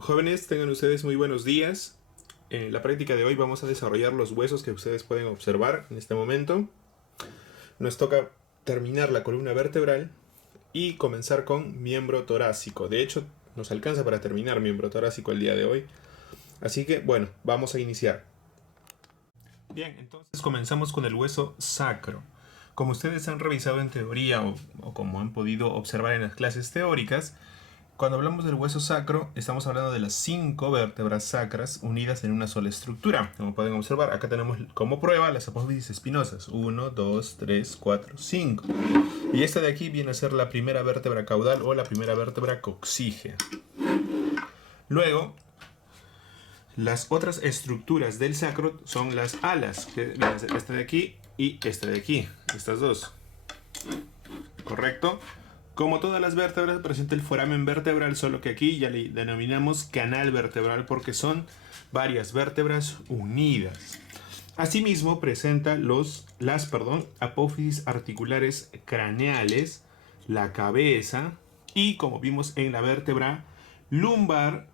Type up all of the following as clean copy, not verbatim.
Jóvenes, tengan ustedes muy buenos días. En la práctica de hoy vamos a desarrollar los huesos que ustedes pueden observar en este momento. Nos toca terminar la columna vertebral y comenzar con miembro torácico. De hecho, nos alcanza para terminar miembro torácico el día de hoy. Así que, bueno, vamos a iniciar. Bien, entonces comenzamos con el hueso sacro. Como ustedes han revisado en teoría o como han podido observar en las clases teóricas, cuando hablamos del hueso sacro, estamos hablando de las 5 vértebras sacras unidas en una sola estructura. Como pueden observar, acá tenemos como prueba las apófisis espinosas. 1, 2, 3, 4, 5. Y esta de aquí viene a ser la primera vértebra caudal o la primera vértebra coxígea. Luego, las otras estructuras del sacro son las alas, que viene a ser esta de aquí y esta de aquí, estas dos. ¿Correcto? Como todas las vértebras, presenta el foramen vertebral, solo que aquí ya le denominamos canal vertebral porque son varias vértebras unidas. Asimismo, presenta las apófisis articulares craneales, la cabeza y, como vimos en la vértebra lumbar,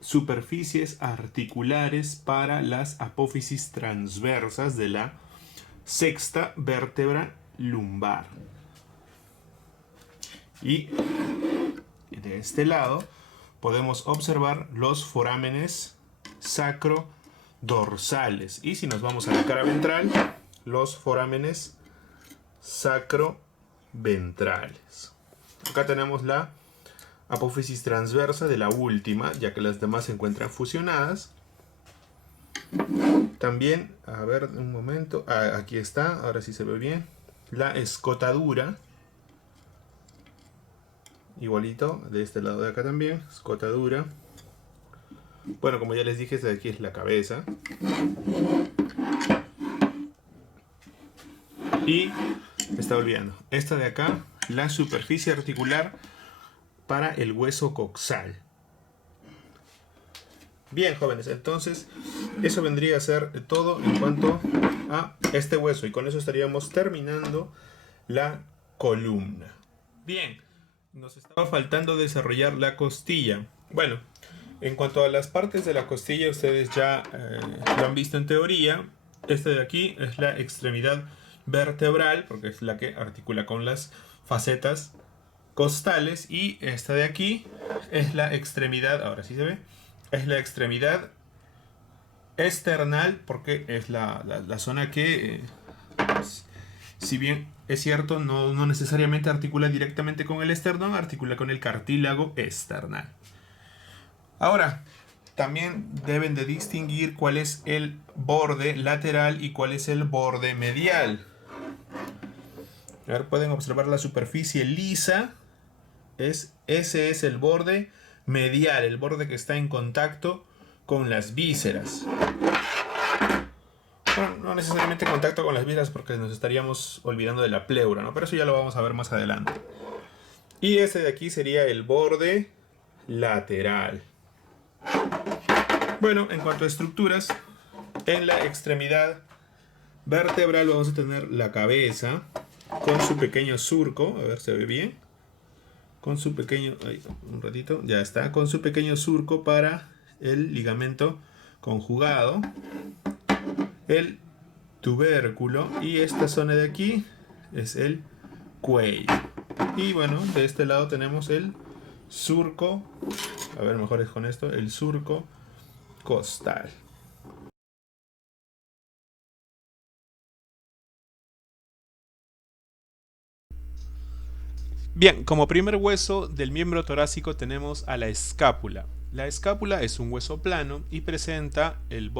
superficies articulares para las apófisis transversas de la sexta vértebra lumbar. Y de este lado podemos observar los forámenes sacrodorsales. Y si nos vamos a la cara ventral, los forámenes sacroventrales. Acá tenemos la apófisis transversa de la última, ya que las demás se encuentran fusionadas. También, a ver, un momento, aquí está, ahora sí se ve bien, la escotadura. Igualito, de este lado de acá también, escotadura. Bueno, como ya les dije, esta de aquí es la cabeza. Y me estaba olvidando, esta de acá, la superficie articular para el hueso coxal. Bien, jóvenes, entonces eso vendría a ser todo en cuanto a este hueso. Y con eso estaríamos terminando la columna. Bien. Nos estaba faltando desarrollar la costilla. Bueno, en cuanto a las partes de la costilla, ustedes ya lo han visto en teoría. Esta de aquí es la extremidad vertebral, porque es la que articula con las facetas costales. Y esta de aquí es la extremidad, ahora sí se ve, es la extremidad esternal, porque es la zona que, si bien es cierto, no necesariamente articula directamente con el esternón, articula con el cartílago esternal. Ahora, también deben de distinguir cuál es el borde lateral y cuál es el borde medial. A ver, pueden observar la superficie lisa. Ese es el borde medial, el borde que está en contacto con las vísceras. Bueno, no necesariamente en contacto con las vísceras porque nos estaríamos olvidando de la pleura, ¿no? Pero eso ya lo vamos a ver más adelante. Y este de aquí sería el borde lateral. Bueno, en cuanto a estructuras, en la extremidad vertebral vamos a tener la cabeza con su pequeño surco. A ver, ¿se ve bien? Con su pequeño... un ratito, ya está. Con su pequeño surco para el ligamento conjugado. El tubérculo, y esta zona de aquí es el cuello. Y bueno, de este lado tenemos el surco, a ver, mejor es con esto, el surco costal. Bien, como primer hueso del miembro torácico tenemos a la escápula. La escápula es un hueso plano y presenta tres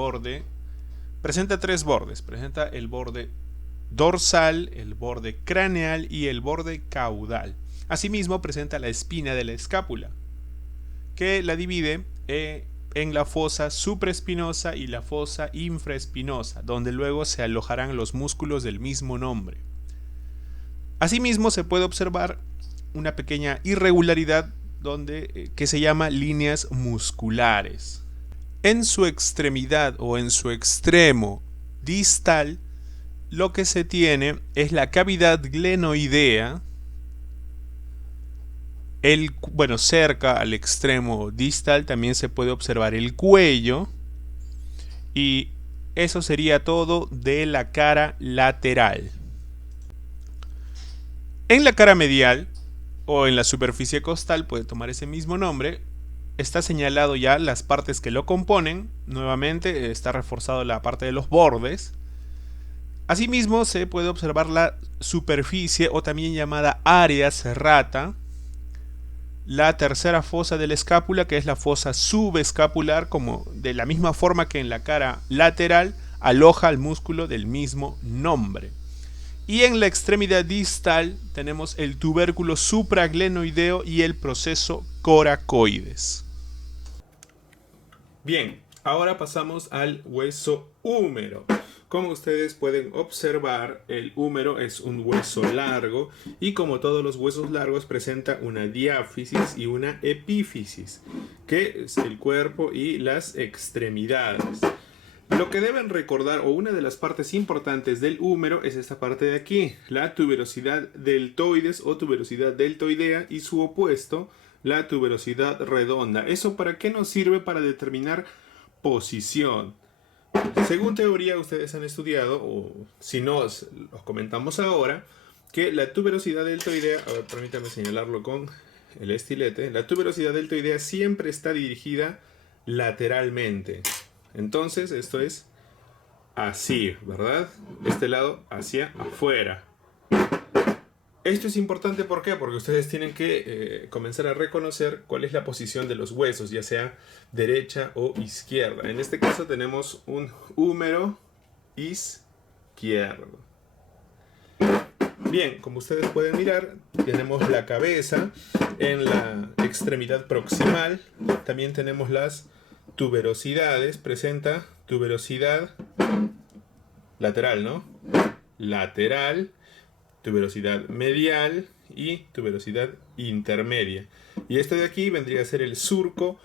bordes. Presenta el borde dorsal, el borde craneal y el borde caudal. Asimismo, presenta la espina de la escápula, que la divide en la fosa supraespinosa y la fosa infraespinosa, donde luego se alojarán los músculos del mismo nombre. Asimismo, se puede observar una pequeña irregularidad que se llama líneas musculares. En su extremidad o en su extremo distal, lo que se tiene es la cavidad glenoidea, Bueno, cerca al extremo distal también se puede observar el cuello. Y eso sería todo de la cara lateral. En la cara medial o en la superficie costal, puede tomar ese mismo nombre, está señalado ya las partes que lo componen. Nuevamente está reforzado la parte de los bordes. Asimismo se puede observar la superficie o también llamada área serrata, la tercera fosa de la escápula, que es la fosa subescapular, como de la misma forma que en la cara lateral aloja el músculo del mismo nombre. Y en la extremidad distal tenemos el tubérculo supraglenoideo y el proceso coracoides. Bien, ahora pasamos al hueso húmero. Como ustedes pueden observar, el húmero es un hueso largo y como todos los huesos largos presenta una diáfisis y una epífisis, que es el cuerpo y las extremidades. Lo que deben recordar, o una de las partes importantes del húmero, es esta parte de aquí, la tuberosidad deltoides o tuberosidad deltoidea, y su opuesto, la tuberosidad redonda. ¿Eso para qué nos sirve? Para determinar posición. Según teoría, ustedes han estudiado, o si no, os comentamos ahora, que la tuberosidad deltoidea, a ver, permítame señalarlo con el estilete, la tuberosidad deltoidea siempre está dirigida lateralmente. Entonces, esto es así, ¿verdad? Este lado hacia afuera. Esto es importante, ¿por qué? Porque ustedes tienen que comenzar a reconocer cuál es la posición de los huesos, ya sea derecha o izquierda. En este caso tenemos un húmero izquierdo. Bien, como ustedes pueden mirar, tenemos la cabeza en la extremidad proximal. También tenemos las tuberosidades. Presenta tuberosidad lateral, ¿no? Lateral, tuberosidad medial y tuberosidad intermedia. Y este de aquí vendría a ser el surco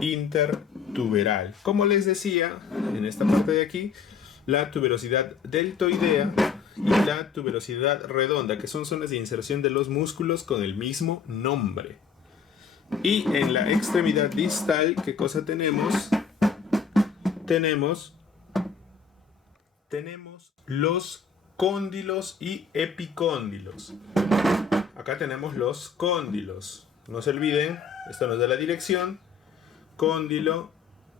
intertuberal. Como les decía, en esta parte de aquí, la tuberosidad deltoidea y la tuberosidad redonda, que son zonas de inserción de los músculos con el mismo nombre. Y en la extremidad distal, ¿qué cosa tenemos? Tenemos los cóndilos y epicóndilos. Acá tenemos los cóndilos. No se olviden, esto nos da la dirección. Cóndilo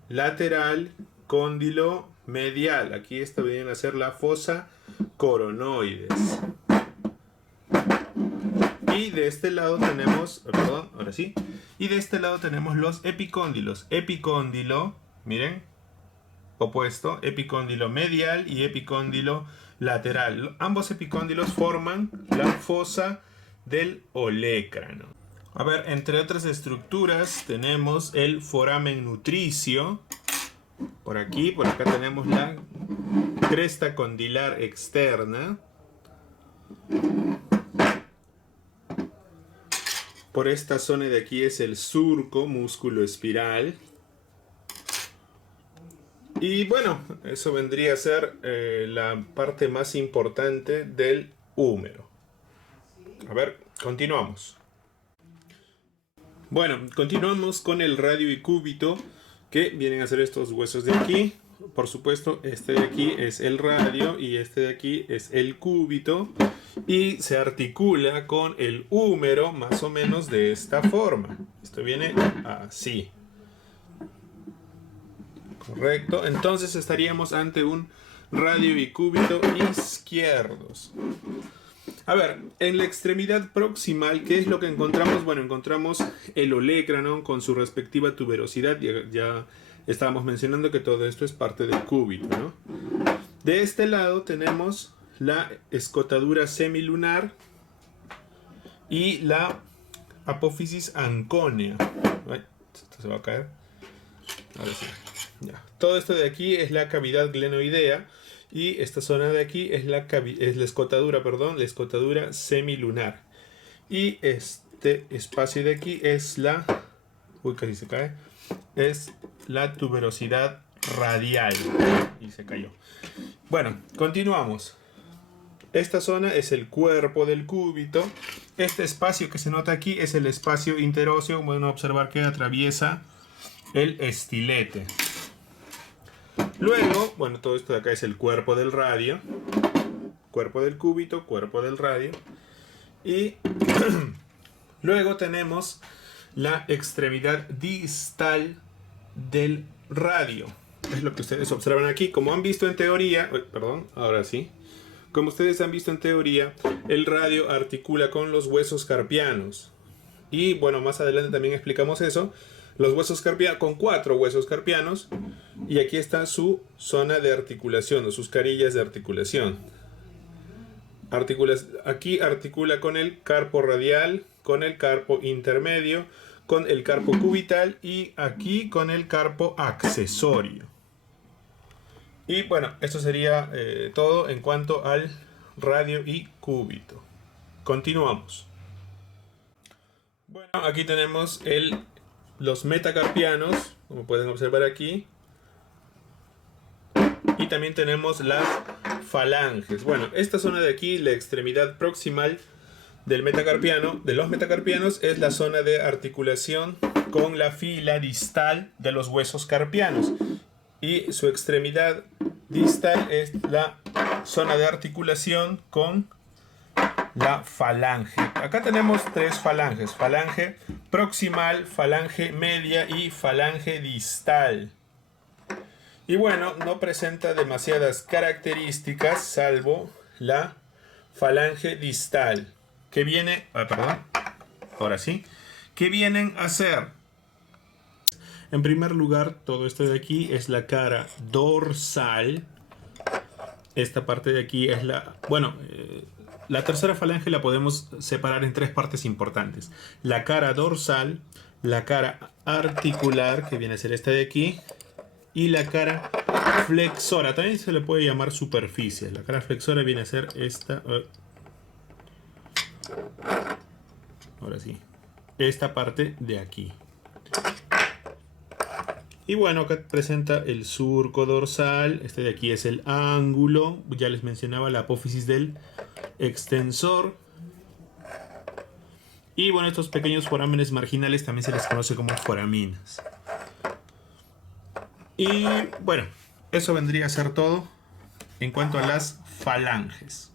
lateral, cóndilo medial. Aquí esta viene a ser la fosa coronoides. Y de este lado tenemos, perdón, ahora sí. Y de este lado tenemos los epicóndilos. Epicóndilo, miren, opuesto, epicóndilo medial y epicóndilo lateral. Ambos epicóndilos forman la fosa del olecrano. A ver, entre otras estructuras tenemos el foramen nutricio. Por aquí, por acá tenemos la cresta condilar externa. Por esta zona de aquí es el surco músculo espiral. Y bueno, eso vendría a ser la parte más importante del húmero. A ver, continuamos. Bueno, continuamos con el radio y cúbito, que vienen a ser estos huesos de aquí. Por supuesto, este de aquí es el radio y este de aquí es el cúbito. Y se articula con el húmero más o menos de esta forma. Esto viene así. Correcto. Entonces estaríamos ante un radio y cúbito izquierdos. A ver, en la extremidad proximal, ¿qué es lo que encontramos? Bueno, encontramos el olecrano con su respectiva tuberosidad. Ya estábamos mencionando que todo esto es parte del cúbito, ¿no? De este lado tenemos la escotadura semilunar y la apófisis ancónea. Ay, esto se va a caer. Ahora sí. Ya. Todo esto de aquí es la cavidad glenoidea. Y esta zona de aquí es la escotadura, la escotadura semilunar. Y este espacio de aquí es la... Uy, casi se cae. Es la tuberosidad radial. Y se cayó. Bueno, continuamos. Esta zona es el cuerpo del cúbito. Este espacio que se nota aquí es el espacio interóseo. Pueden observar que atraviesa el estilete. Luego, bueno, todo esto de acá es el cuerpo del radio. Cuerpo del cúbito, cuerpo del radio. Y luego tenemos la extremidad distal del radio. Es lo que ustedes observan aquí. Como han visto en teoría, perdón, ahora sí. Como ustedes han visto en teoría, el radio articula con los huesos carpianos. Y bueno, más adelante también explicamos eso. Los huesos carpianos, con 4 huesos carpianos. Y aquí está su zona de articulación, o sus carillas de articulación. Aquí articula con el carpo radial, con el carpo intermedio, con el carpo cubital y aquí con el carpo accesorio. Y bueno, esto sería todo en cuanto al radio y cúbito. Continuamos. Bueno, aquí tenemos los metacarpianos, como pueden observar aquí. Y también tenemos las falanges. Bueno, esta zona de aquí, la extremidad proximal de los metacarpianos, es la zona de articulación con la fila distal de los huesos carpianos. Y su extremidad distal es la zona de articulación con la falange. Acá tenemos 3 falanges: falange proximal, falange media y falange distal. Y bueno, no presenta demasiadas características salvo la falange distal, que viene, ahora sí, que vienen a ser, en primer lugar, todo esto de aquí es la cara dorsal. Esta parte de aquí es la tercera falange la podemos separar en 3 partes importantes: la cara dorsal, la cara articular, que viene a ser esta de aquí, y la cara flexora. También se le puede llamar superficie. La cara flexora viene a ser esta. Ahora sí. Esta parte de aquí. Y bueno, acá presenta el surco dorsal. Este de aquí es el ángulo. Ya les mencionaba la apófisis del extensor. Y bueno, estos pequeños forámenes marginales también se les conoce como foraminas. Y bueno, eso vendría a ser todo en cuanto a las falanges.